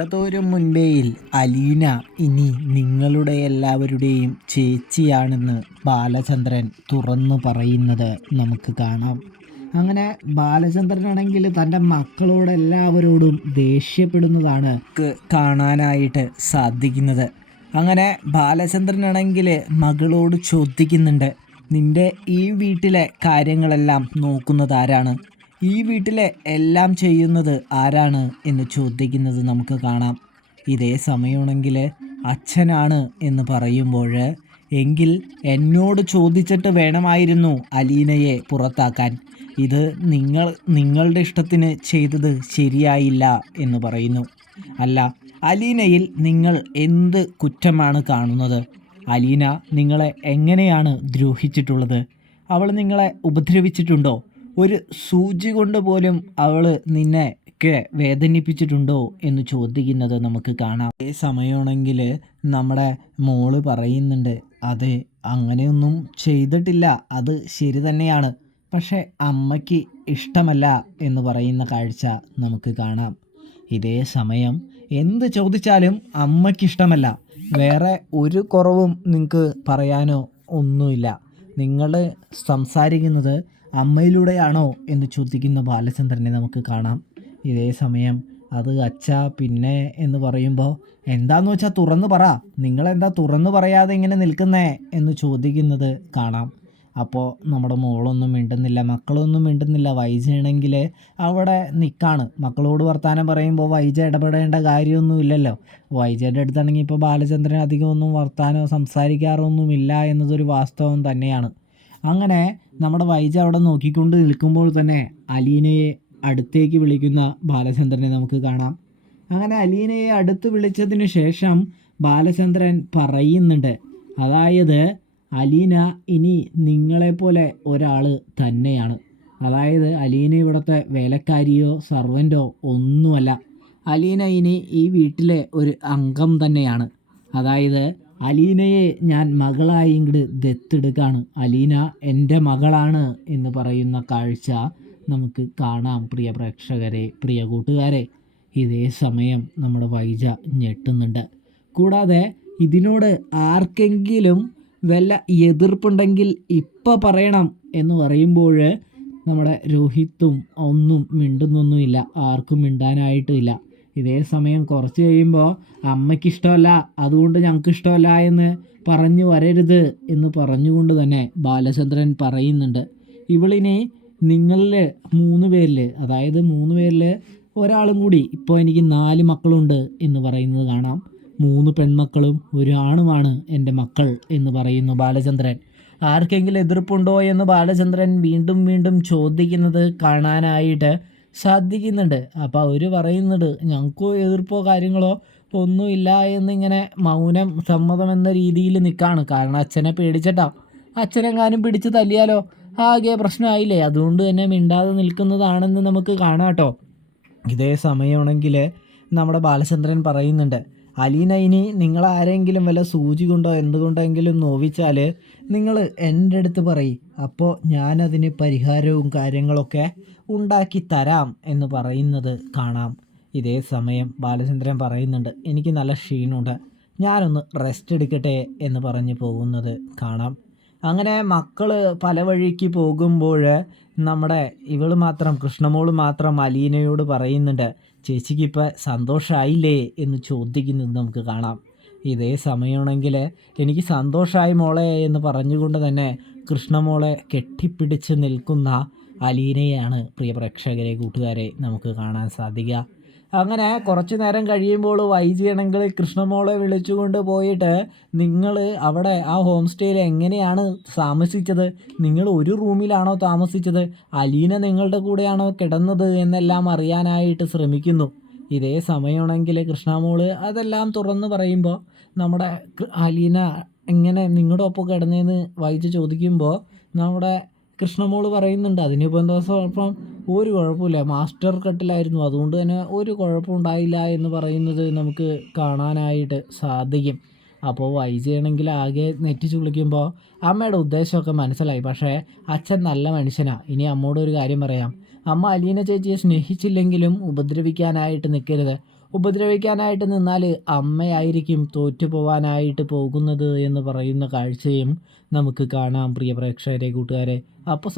അതൊരു മുൻപേയിൽ അലീന ഇനി നിങ്ങളുടെ എല്ലാവരുടെയും ചേച്ചിയാണെന്ന് ബാലചന്ദ്രൻ തുറന്നു പറയുന്നത് നമുക്ക് കാണാം. അങ്ങനെ ബാലചന്ദ്രനാണെങ്കിൽ തൻ്റെ മക്കളോടെല്ലാവരോടും ദേഷ്യപ്പെടുന്നതാണ് കാണാനായിട്ട് സാധിക്കുന്നത്. അങ്ങനെ ബാലചന്ദ്രനാണെങ്കിൽ മകളോട് ചോദിക്കുന്നുണ്ട്, നിന്റെ ഈ വീട്ടിലെ കാര്യങ്ങളെല്ലാം നോക്കുന്നത് ആരാണ്, ഈ വീട്ടിലെ എല്ലാം ചെയ്യുന്നത് ആരാണ് എന്ന് ചോദിക്കുന്നത് നമുക്ക് കാണാം. ഇതേ സമയമാണെങ്കിൽ അച്ഛനാണ് എന്ന് പറയുമ്പോൾ, എങ്കിൽ എന്നോട് ചോദിച്ചിട്ട് വേണമായിരുന്നു അലീനയെ പുറത്താക്കാൻ, ഇത് നിങ്ങളുടെ ഇഷ്ടത്തിന് ചെയ്തത് ശരിയായില്ല എന്ന് പറയുന്നു. അല്ല, അലീനയിൽ നിങ്ങൾ എന്ത് കുറ്റമാണ് കാണുന്നത്? അലീന നിങ്ങളെ എങ്ങനെയാണ് ദ്രോഹിച്ചിട്ടുള്ളത്? അവൾ നിങ്ങളെ ഉപദ്രവിച്ചിട്ടുണ്ടോ? ഒരു സൂചി കൊണ്ട് പോലും അവൾ നിന്നെ ഒക്കെ വേദനിപ്പിച്ചിട്ടുണ്ടോ എന്ന് ചോദിക്കുന്നത് നമുക്ക് കാണാം. അതേ സമയമാണെങ്കിൽ നമ്മുടെ മോള് പറയുന്നുണ്ട്, അതെ, അങ്ങനെയൊന്നും ചെയ്തിട്ടില്ല, അത് ശരി തന്നെയാണ്, പക്ഷേ അമ്മയ്ക്ക് ഇഷ്ടമല്ല എന്ന് പറയുന്ന കാഴ്ച നമുക്ക് കാണാം. ഇതേ സമയം എന്ത് ചോദിച്ചാലും അമ്മയ്ക്കിഷ്ടമല്ല, വേറെ ഒരു കുറവും നിങ്ങൾക്ക് പറയാനോ ഒന്നുമില്ല, നിങ്ങൾ സംസാരിക്കുന്നത് അമ്മയിലൂടെയാണോ എന്ന് ചോദിക്കുന്ന ബാലചന്ദ്രനെ നമുക്ക് കാണാം. ഇതേ സമയം അത് അച്ഛാ പിന്നെ എന്ന് പറയുമ്പോൾ, എന്താന്ന് വെച്ചാൽ തുറന്നു പറ, നിങ്ങളെന്താ തുറന്നു പറയാതെ ഇങ്ങനെ നിൽക്കുന്നേ എന്ന് ചോദിക്കുന്നത് കാണാം. അപ്പോൾ നമ്മുടെ മോളൊന്നും മിണ്ടുന്നില്ല, മക്കളൊന്നും മിണ്ടുന്നില്ല. വൈജയാണെങ്കിൽ അവിടെ നിൽക്കാണ്. മക്കളോട് വർത്തമാനം പറയുമ്പോൾ വൈജ ഇടപെടേണ്ട കാര്യമൊന്നുമില്ലല്ലോ. വൈജയുടെ അടുത്താണെങ്കിൽ ഇപ്പോൾ ബാലചന്ദ്രൻ അധികമൊന്നും വർത്തമാനമോ സംസാരിക്കാറൊന്നുമില്ല എന്നതൊരു വാസ്തവം തന്നെയാണ്. അങ്ങനെ നമ്മുടെ വൈജ അവിടെ നോക്കിക്കൊണ്ട് നിൽക്കുമ്പോൾ തന്നെ അലീനയെ അടുത്തേക്ക് വിളിക്കുന്ന ബാലചന്ദ്രനെ നമുക്ക് കാണാം. അങ്ങനെ അലീനയെ അടുത്ത് വിളിച്ചതിന് ശേഷം ബാലചന്ദ്രൻ പറയുന്നുണ്ട്, അതായത് അലീന ഇനി നിങ്ങളെപ്പോലെ ഒരാൾ തന്നെയാണ്. അതായത് അലീന ഇവിടുത്തെ വേലക്കാരിയോ സർവൻ്റോ ഒന്നുമല്ല. അലീന ഇനി ഈ വീട്ടിലെ ഒരു അംഗം തന്നെയാണ്. അതായത് അലീനയെ ഞാൻ മകളായി ഇങ്ങോട്ട് ദത്തെടുക്കാണ്, അലീന എൻ്റെ മകളാണ് എന്ന് പറയുന്ന കാഴ്ച നമുക്ക് കാണാം. പ്രിയ പ്രേക്ഷകരെ, പ്രിയ കൂട്ടുകാരെ, ഇതേ സമയം നമ്മുടെ വൈജ ഞെട്ടുന്നുണ്ട്. കൂടാതെ ഇതിനോട് ആർക്കെങ്കിലും വല്ല എതിർപ്പുണ്ടെങ്കിൽ ഇപ്പം പറയണം എന്ന് പറയുമ്പോൾ നമ്മുടെ രോഹിത്തും ഒന്നും മിണ്ടുന്നൊന്നുമില്ല, ആർക്കും മിണ്ടാനായിട്ടില്ല. ഇതേ സമയം കുറച്ച് കഴിയുമ്പോൾ അമ്മയ്ക്കിഷ്ടമല്ല, അതുകൊണ്ട് ഞങ്ങൾക്ക് ഇഷ്ടമല്ല എന്ന് പറഞ്ഞു വരരുത് എന്ന് പറഞ്ഞുകൊണ്ട് തന്നെ ബാലചന്ദ്രൻ പറയുന്നുണ്ട്, ഇവളിനെ നിങ്ങളിൽ 3 പേരിൽ, അതായത് 3 പേരിൽ ഒരാളും കൂടി, ഇപ്പോൾ എനിക്ക് 4 മക്കളുണ്ട് എന്ന് പറയുന്നത് കാണാം, 3 പെൺമക്കളും 1 ആണുമാണ് എൻ്റെ മക്കൾ എന്ന് പറയുന്നു ബാലചന്ദ്രൻ. ആർക്കെങ്കിലും എതിർപ്പുണ്ടോ എന്ന് ബാലചന്ദ്രൻ വീണ്ടും വീണ്ടും ചോദിക്കുന്നത് കാണാനായിട്ട് സാധിക്കുന്നുണ്ട്. അപ്പോൾ അവർ പറയുന്നുണ്ട്, ഞങ്ങൾക്ക് എതിർപ്പോ കാര്യങ്ങളോ ഒന്നുമില്ല എന്നിങ്ങനെ മൗനം സമ്മതം എന്ന രീതിയിൽ നിൽക്കുകയാണ്. കാരണം അച്ഛനെ പേടിച്ചിട്ടാ, അച്ഛനെങ്ങാനും പിടിച്ച് തല്ലിയാലോ ആകെ പ്രശ്നമായില്ലേ, അതുകൊണ്ട് തന്നെ മിണ്ടാതെ നിൽക്കുന്നതാണെന്ന് നമുക്ക് കാണാം കേട്ടോ. ഇതേ സമയമാണെങ്കിൽ നമ്മുടെ ബാലചന്ദ്രൻ പറയുന്നുണ്ട്, അലീന ഇനി നിങ്ങളാരെങ്കിലും വല്ല സൂചി കൊണ്ടോ എന്തുകൊണ്ടെങ്കിലും നോവിച്ചാൽ നിങ്ങൾ എൻ്റെ അടുത്ത് പറയും, അപ്പോൾ ഞാനതിന് പരിഹാരവും കാര്യങ്ങളൊക്കെ ഉണ്ടാക്കി തരാം എന്ന് പറയുന്നത് കാണാം. ഇതേ സമയം ബാലചന്ദ്രൻ പറയുന്നുണ്ട്, എനിക്ക് നല്ല ക്ഷീണമുണ്ട്, ഞാനൊന്ന് റെസ്റ്റ് എടുക്കട്ടെ എന്ന് പറഞ്ഞ് പോകുന്നത് കാണാം. അങ്ങനെ മക്കൾ പല വഴിക്ക് പോകുമ്പോൾ നമ്മുടെ ഇവൾ മാത്രം, കൃഷ്ണമോള് മാത്രം അലീനയോട് പറയുന്നുണ്ട്, ചേച്ചിക്കിപ്പോൾ സന്തോഷമായില്ലേ എന്ന് ചോദിക്കുന്നത് നമുക്ക് കാണാം. ഇതേ സമയമാണെങ്കിൽ എനിക്ക് സന്തോഷമായി മോളെ എന്ന് പറഞ്ഞുകൊണ്ട് തന്നെ കൃഷ്ണമോളെ കെട്ടിപ്പിടിച്ച് നിൽക്കുന്ന അലീനയാണ് പ്രിയ പ്രേക്ഷകരെ, കൂട്ടുകാരെ നമുക്ക് കാണാൻ സാധിക്കുക. അങ്ങനെ കുറച്ച് നേരം കഴിയുമ്പോൾ വൈജിയാണെങ്കിൽ കൃഷ്ണമോളെ വിളിച്ചുകൊണ്ട് പോയിട്ട്, നിങ്ങൾ അവിടെ ആ ഹോം സ്റ്റേയിൽ എങ്ങനെയാണ് താമസിച്ചത്, നിങ്ങൾ ഒരു റൂമിലാണോ താമസിച്ചത്, അലീന നിങ്ങളുടെ കൂടെയാണോ കിടന്നത് എന്നെല്ലാം അറിയാനായിട്ട് ശ്രമിക്കുന്നു. ഇതേ സമയമാണെങ്കിൽ കൃഷ്ണമോള് അതെല്ലാം തുറന്ന് പറയുമ്പോൾ നമ്മുടെ അലീന എങ്ങനെ നിങ്ങളുടെ ഒപ്പം കിടന്നതെന്ന് വൈജി ചോദിക്കുമ്പോൾ നമ്മുടെ കൃഷ്ണമോള് പറയുന്നുണ്ട്, അതിനിപ്പോൾ എന്താ കുഴപ്പം, ഒരു കുഴപ്പമില്ല, മാസ്റ്റർ കട്ടിലായിരുന്നു, അതുകൊണ്ട് തന്നെ ഒരു കുഴപ്പമുണ്ടായില്ല എന്ന് പറയുന്നത് നമുക്ക് കാണാനായിട്ട് സാധിക്കും. അപ്പോൾ വൈജയാണെങ്കിൽ ആകെ നെറ്റിച്ച് വിളിക്കുമ്പോൾ അമ്മയുടെ ഉദ്ദേശമൊക്കെ മനസ്സിലായി, പക്ഷേ അച്ഛൻ നല്ല മനുഷ്യനാണ്. ഇനി അമ്മോട് ഒരു കാര്യം പറയാം, അമ്മ അലീന ചേച്ചിയെ സ്നേഹിച്ചില്ലെങ്കിലും ഉപദ്രവിക്കാനായിട്ട് നിൽക്കരുത്, ഉപദ്രവിക്കാനായിട്ട് നിന്നാൽ അമ്മയായിരിക്കും തോറ്റുപോവാനായിട്ട് പോകുന്നത് എന്ന് പറയുന്ന കാഴ്ചയും നമുക്ക് കാണാം പ്രിയ പ്രേക്ഷകരെ, കൂട്ടുകാരെ. അപ്പോൾ